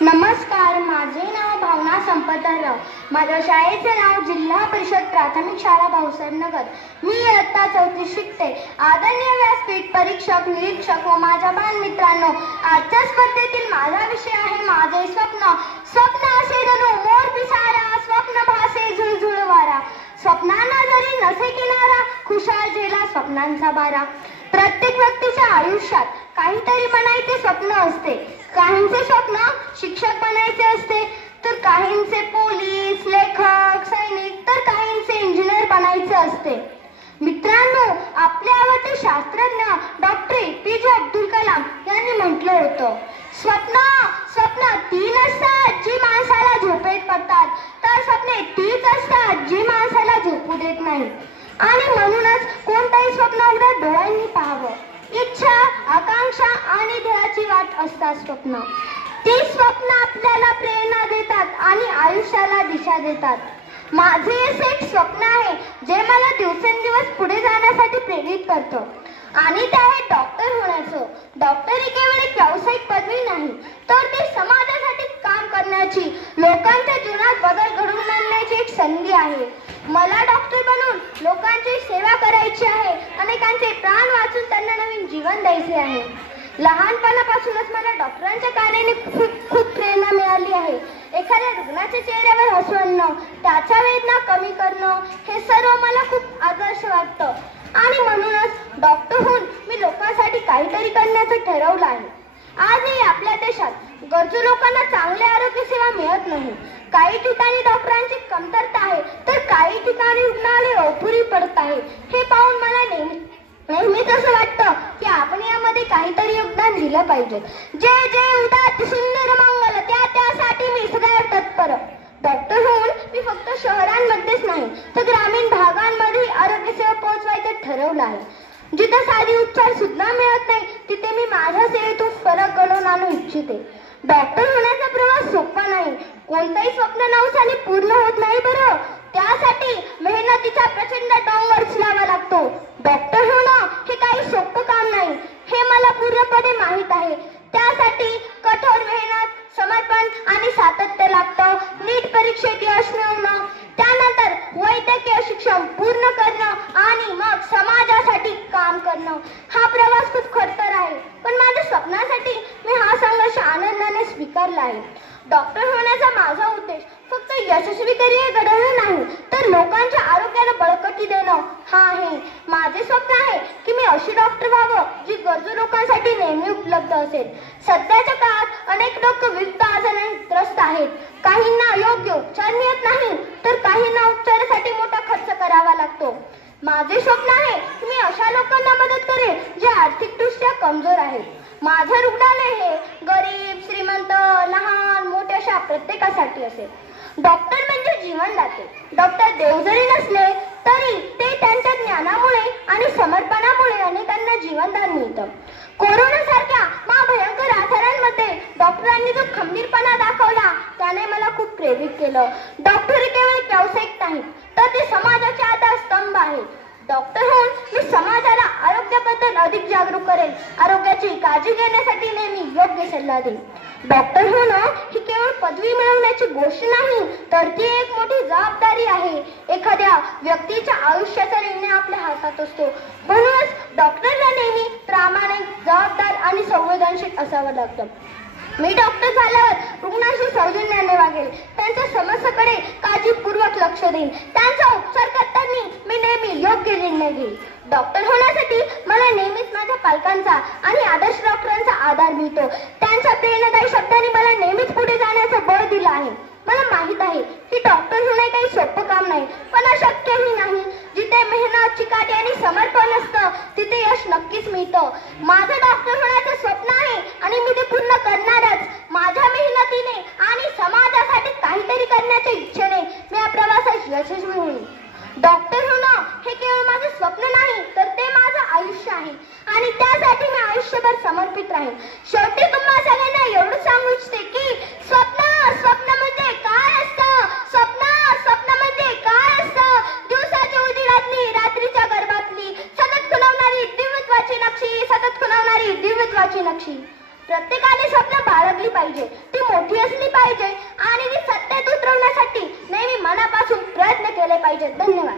नमस्कार, माझे नाव भावना संपतराव. माझ्या शाळेचे नाव जिल्हा परिषद प्राथमिक शाळा भाऊसाहेब नगर. मी इयत्ता 4थी शिकते. आदरणीय व्यासपीठ परीक्षक, निरीक्षक व माझ्या बालमित्रांनो, आजच्या स्पर्धेतील माझा विषय आहे माझे स्वप्न. स्वप्न असे जणू मोर पिसारा, स्वप्न भासे झुळझुळ वारा. स्वप्नांना जरी नसे किनारा, खुशाल झेला स्वप्नांचा बारा. प्रत्येक व्यक्तीच्या आयुष्यात काहीतरी बनायचे स्वप्न असते. काहींचे स्वप्न शिक्षक बनायचे असते, तर काहींचे पोलीस, लेखक, सैनिक, तर काहींचे इंजिनियर बनायचे असते. मित्रांनो, आपले आवडते शास्त्रज्ञ डॉक्टर APJ अब्दुल कलाम यांनी म्हटलं होतं, स्वप्न ती नसतात जी माणसाला झोपेत पडतात, तर स्वप्ने तीच असतात जी माणसाला झोपू देत नाही. आणि म्हणूनच कोणताही स्वप्न उघड्या डोळ्यांनी पाहावं. इच्छा, आकांक्षा आणि ध्येयाची वाट असतात स्वप्न. ती स्वप्न आपल्याला प्रेरणा देतात आणि आयुष्याला दिशा देतात. माझे असे एक स्वप्न आहे जे मला दिवसेंदिवस पुढे जाण्यासाठी प्रेरित करतं, आणि ते आहे डॉक्टर होण्याचं. डॉक्टर ही केवळ एक व्यावसायिक पदवी नाही, तर ते समाजासाठी काम करण्याची, लोकांच्या जीवनात बदल घडवून आणण्याची एक संधी आहे. मला डॉक्टर बनून लोकांची सेवा करायची आहे, अनेकांचे प्राण वाचून त्यांना नवीन जीवन द्यायचे आहे. लहानपणापासूनच मला डॉक्टरांच्या कार्याने खूप प्रेरणा मिळाली आहे. एखाद्या रुग्णाच्या चेहऱ्यावर हसू आणणं, त्याच्या वेदना कमी करणं, हे सर्व मला खूप आदर्श वाटतं. आणि म्हणूनच डॉक्टर होऊन मी लोकांसाठी काहीतरी करण्याचं ठरवलं आहे. आजही आपल्या देशात गरजू लोकांना चांगले आरोग्य सेवा मिळत नाही. काही ठिकाणी डॉक्टरांची कमतरता आहे, तर काही ठिकाणी रुग्णालय अपुरी पडत आहे. हे पाहून मला नेहमीच असं वाटतं की आपण यामध्ये काहीतरी योगदान दिलं पाहिजे. जय जय उदात्त सुंदर मंगल, त्यासाठी मी सदैव तत्पर. डॉक्टर होऊन मी फक्त शहरांमध्येच नाही, तर ग्रामीण भागांमध्ये आरोग्य सेवा पोहोचवायचं ठरवलं आहे. जिथे साधी उपचार सुद्धा मिळत नाही, तिथे मी माझ्या सेवेतून फरक घडवून आणू इच्छिते. डॉक्टर होण्याचा प्रवास सोपा नाही. कोणताही स्वप्न नवसाने पूर्ण होत नाही बरं. त्यासाठी मेहनतीचा प्रचंड डोंगर उचलावा लागतो. डॉक्टर होणं हे काही सोपं काम नाही, हे मला पूर्णपणे माहीत आहे. त्यासाठी कठोर मेहनत, समर्पण आणि सातत्य लागतं. नीट परीक्षेत यश मिळवणं, त्यानंतर वैद्यकीय शिक्षण पूर्ण करणं आणि मग समाजासाठी काम करणं, हा प्रवास खूप खडतर आहे. पण माझ्या स्वप्नासाठी मी हा संघर्ष आनंदाने स्वीकारला आहे. डॉक्टर होण्याचा माझा उद्देश फक्त यशस्वी करिअर घडवणं नाही, तर लोकांच्या आरोग्याला बळकटी देणं हा आहे. माझे स्वप्न आहे की मी अशी डॉक्टर व्हावं जी गरजू लोकांसाठी नेहमी उपलब्ध असेल. सध्याच्या काळात अनेक लोक विविध आजारांनी त्रस्त आहेत. काहींना योग्य उपचार मिळत नाही, तर काहींना उपचारासाठी मोठा खर्च करावा लागतो. माझे स्वप्न आहे की मी अशा लोकांना मदत करेन जे आर्थिकदृष्ट्या कमजोर आहेत. माझे रुग्णालय हे गरीब, श्रीमंत, लहान मोठे अशा प्रत्येकासाठी असेल. डॉक्टर म्हणजे जीवनदाते. डॉक्टर देव जरी नसले तरी ते त्यांच्या ज्ञानामुळे आणि समर्पणामुळे अनेकांना जीवनदान मिळतं. कोरोनासारख्या महाभयंकर आजारांमध्ये डॉक्टरांनी जो खंबीरपणा दाखवला त्याने मला खूप प्रेरित केलं. डॉक्टर केवळ एक व्यावसायिक नाही, तर ते समाजाचे आधारस्तंभ आहे. डॉक्टर होऊन मी समाजाला आरोग्याबद्दल अधिक जागरूक करेन. आरोग्याची काळजी घेण्यासाठी नेहमी योग्य सल्ला देईन. डॉक्टर होणं ही केवळ पदवी मिळवण्याची गोष्ट नाही, तर ती एक मोठी जबाबदारी आहे. एखाद्या व्यक्तीच्या आयुष्याचा निर्णय आपल्या हातात असतो. म्हणूनच डॉक्टरला नेहमी प्रामाणिक, जबाबदार आणि संवेदनशील असावं लागतं. मी डॉक्टर झाल्यावर रुग्णांशी सौजन्याने वागेल, त्यांच्या समस्येकडे काळजीपूर्वक लक्ष देईन. त्यांचा उपचार करताना मी नेहमी योग्य निर्णय घेईन. डॉक्टर होण्यासाठी मला नेहमीच माझ्या पालकांचा आणि आदर्श डॉक्टरांचा आधार मिळतो. त्यांच्या प्रेरणादायी शब्दांनी मला नेहमीच पुढे जाण्याचं बळ दिलं आहे. मला माहित आहे की डॉक्टर होणे काही सोपं काम नाही, पण अशक्यही नाही. जिथे मेहनत, चिकाटी आणि समर्पण असतं तिथे यश नक्कीच मिळतं. माझं डॉक्टर होण्याचं स्वप्न आहे आणि मी ते पूर्ण करणारच. माझ्या मेहनतीने आणि समाजासाठी काहीतरी करण्याच्या इच्छेने मी या प्रवासात यशस्वी होईल. डॉक्टर होणं हे केवळ माझं स्वप्न नाही, तर ते माझं आयुष्य आहे आणि त्यासाठी मी आयुष्यभर समर्पित राहीन. शेवटी तुम्हा सगळ्यांना एवढं सांगू इच्छिते की स्वप्न म्हणजे काय असतं. स्वप्न म्हणजे काय असतं. दिवसाच्या उजेडातली, रात्रीच्या गर्भातली, सतत खुणवणारी दिव्यत्वाची नक्षी. प्रत्येकाने स्वप्न बाळगली पाहिजे, ती मोठी असली पाहिजे आणि ती सत्तेत उतरवण्यासाठी नेहमी मनापासून प्रयत्न केले पाहिजेत. धन्यवाद.